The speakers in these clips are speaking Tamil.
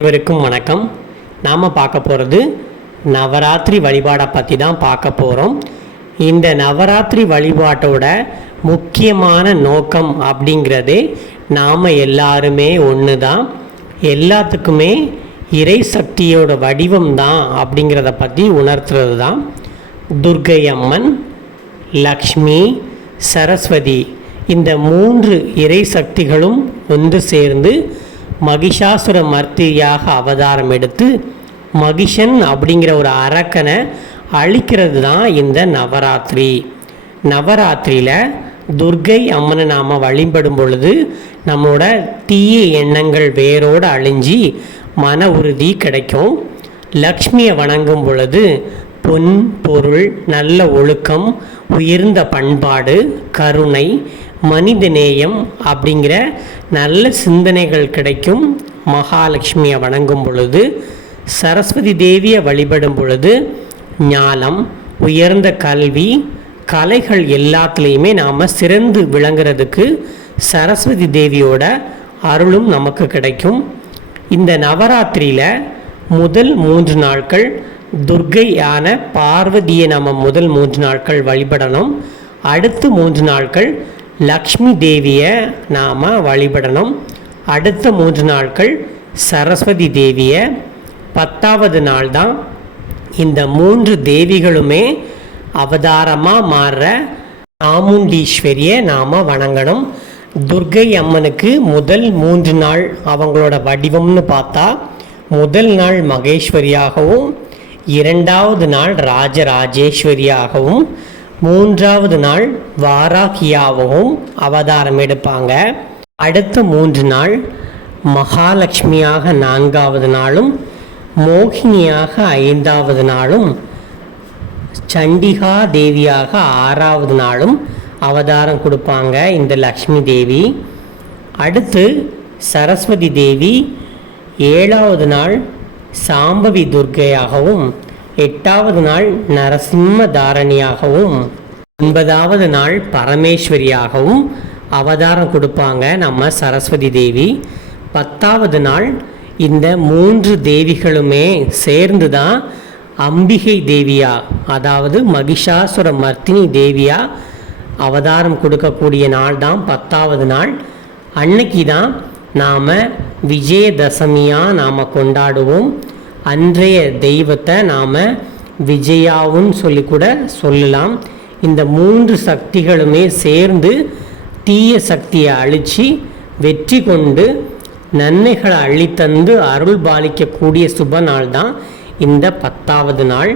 அனைவருக்கும் வணக்கம். நாம் பார்க்க போகிறது நவராத்திரி வழிபாடை பற்றி தான் பார்க்க போகிறோம் இந்த நவராத்திரி வழிபாட்டோட முக்கியமான நோக்கம் அப்படிங்கிறது நாம் எல்லாருமே ஒன்று தான் எல்லாத்துக்குமே இறை சக்தியோட வடிவம் தான் அப்படிங்கிறத பற்றி உணர்த்துறது தான் துர்க்கை அம்மன் லக்ஷ்மி சரஸ்வதி இந்த மூன்று இறை சக்திகளும் ஒன்று சேர்ந்து மகிஷாசுர மர்த்தியாக அவதாரம் எடுத்து மகிஷன் அப்படிங்கிற ஒரு அரக்கனை அழிக்கிறது தான் இந்த நவராத்திரி. நவராத்திரியில் துர்க்கை அம்மனை நாம் வழிபடும் பொழுது நம்மளோட தீய எண்ணங்கள் வேரோடு அழிஞ்சி மன உறுதி கிடைக்கும். லக்ஷ்மியை வணங்கும் பொழுது பொன் பொருள் நல்ல ஒழுக்கம் உயர்ந்த பண்பாடு கருணை மனிதநேயம் அப்படிங்கிற நல்ல சிந்தனைகள் கிடைக்கும். மகாலட்சுமியை வணங்கும் பொழுது சரஸ்வதி தேவியை வழிபடும் பொழுது ஞானம் உயர்ந்த கல்வி கலைகள் எல்லாத்துலேயுமே நாம் சிறந்து விளங்குறதுக்கு சரஸ்வதி தேவியோட அருளும் நமக்கு கிடைக்கும். இந்த நவராத்திரியில் முதல் மூன்று நாட்கள் துர்க்கையான பார்வதியை நம்ம முதல் மூன்று நாட்கள் வழிபடணும். அடுத்து மூன்று நாட்கள் லக்ஷ்மி தேவியை நாம் வழிபடணும். அடுத்த மூன்று நாட்கள் சரஸ்வதி தேவியை. பத்தாவது நாள் தான் இந்த மூன்று தேவிகளுமே அவதாரமாக மாறுற ஆமுண்டீஸ்வரியை நாம் வணங்கணும். துர்க்கை அம்மனுக்கு முதல் மூன்று நாள் அவங்களோட வடிவம்னு பார்த்தா முதல் நாள் மகேஸ்வரியாகவும் இரண்டாவது நாள் ராஜராஜேஸ்வரியாகவும் மூன்றாவது நாள் வாராகியாகவும் அவதாரம் எடுப்பாங்க. அடுத்த மூன்று நாள் மகாலட்சுமியாக நான்காவது நாளும் மோகினியாக ஐந்தாவது நாளும் சண்டிகா தேவியாக ஆறாவது நாளும் அவதாரம் கொடுப்பாங்க இந்த லக்ஷ்மி தேவி. அடுத்து சரஸ்வதி தேவி ஏழாவது நாள் சாம்பவி துர்க்கையாகவும் எட்டாவது நாள் நரசிம்ம தாரணியாகவும் ஒன்பதாவது நாள் பரமேஸ்வரியாகவும் அவதாரம் கொடுப்பாங்க நம்ம சரஸ்வதி தேவி. பத்தாவது நாள் இந்த மூன்று தேவிகளுமே சேர்ந்து தான் அம்பிகை தேவியா அதாவது மகிஷாசுர மர்த்தினி தேவியா அவதாரம் கொடுக்கக்கூடிய நாள் தான் பத்தாவது நாள். அன்னைக்கு தான் நாம் விஜயதசமியாக நாம் கொண்டாடுவோம். அன்றைய தெய்வத்தை நாம் விஜயாவும் சொல்லி கூட சொல்லலாம். இந்த மூன்று சக்திகளுமே சேர்ந்து தீய சக்தியை அழித்து வெற்றி கொண்டு நன்மைகளை அள்ளித்தந்து அருள் பாலிக்கக்கூடிய சுப நாள் தான் இந்த பத்தாவது நாள்.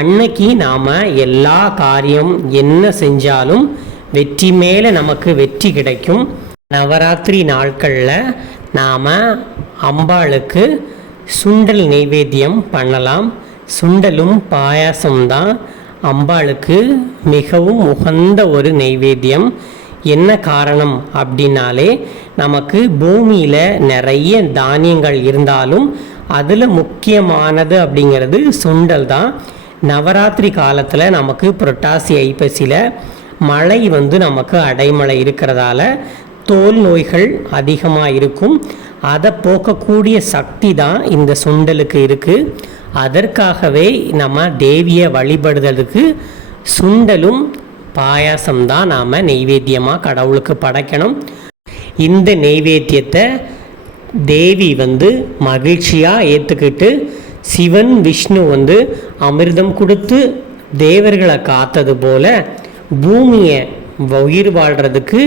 அன்னைக்கு நாம் எல்லா காரியம் என்ன செஞ்சாலும் வெற்றி மேலே நமக்கு வெற்றி கிடைக்கும். நவராத்திரி நாட்களில் நாம் அம்பாளுக்கு சுண்டல் நைவேத்தியம் பண்ணலாம். சுண்டலும் பாயாசம்தான். அம்பாளுக்கு மிகவும் உகந்த ஒரு நைவேத்தியம். என்ன காரணம் அப்படின்னாலே நமக்கு பூமியில் நிறைய தானியங்கள் இருந்தாலும் அதில் முக்கியமானது அப்படிங்கிறது சுண்டல் தான் நவராத்திரி காலத்தில் நமக்கு புரட்டாசி ஐப்பசியில் மழை வந்து நமக்கு அடைமழை இருக்கிறதால தோல் நோய்கள் அதிகமாக இருக்கும். அதை போக்கக்கூடிய சக்தி தான் இந்த சுண்டலுக்கு இருக்குது அதற்காகவே நம்ம தேவியை வழிபடுதலுக்கு சுண்டலும் பாயாசம் தான் நாம் நெய்வேத்தியமாக கடவுளுக்கு படைக்கணும். இந்த நெய்வேத்தியத்தை தேவி வந்து மகிழ்ச்சியாக ஏற்றுக்கிட்டு சிவன் விஷ்ணு வந்து அமிர்தம் கொடுத்து தேவர்களை காத்தது போல பூமியை உயிர் வாழ்கிறதுக்கு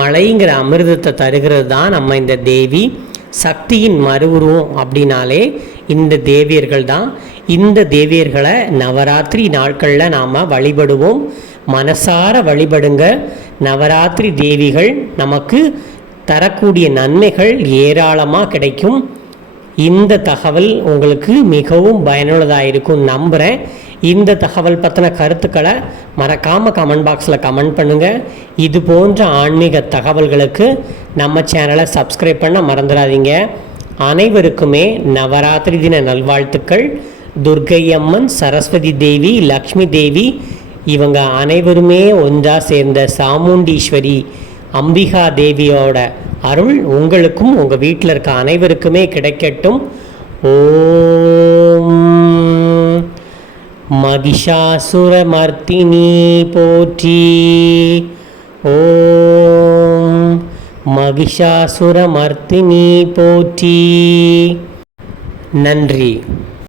மழைங்கிற அமிர்தத்தை தருகிறது தான் நம்ம இந்த தேவி. சக்தியின் மறுவுருவம் அப்படின்னாலே இந்த தேவியர்கள் தான் இந்த தேவியர்களை நவராத்திரி நாட்களில் நாம் வழிபடுவோம். மனசார வழிபடுங்க. நவராத்திரி தேவிகள் நமக்கு தரக்கூடிய நன்மைகள் ஏராளமாக கிடைக்கும். இந்த தகவல் உங்களுக்கு மிகவும் பயனுள்ளதாக இருக்கும் நம்புகிறேன் இந்த தகவல் பற்றின கருத்துக்களை மறக்காமல் கமெண்ட் பாக்ஸில் கமெண்ட் பண்ணுங்கள் இது போன்ற ஆன்மீக தகவல்களுக்கு நம்ம சேனலை சப்ஸ்கிரைப் பண்ண மறந்துடாதீங்க. அனைவருக்குமே நவராத்திரி தின நல்வாழ்த்துக்கள். துர்கை அம்மன் சரஸ்வதி தேவி லக்ஷ்மி தேவி இவங்க அனைவருமே ஒன்றாக சேர்ந்த சாமுண்டீஸ்வரி அம்பிகா தேவியோட அருள் உங்களுக்கும் உங்கள் வீட்டில் இருக்க அனைவருக்குமே கிடைக்கட்டும். ஓம் மகிஷாசுரமர்த்தினி போற்றி. ஓம் மகிஷாசுரமர்த்தினி போற்றி. நன்றி.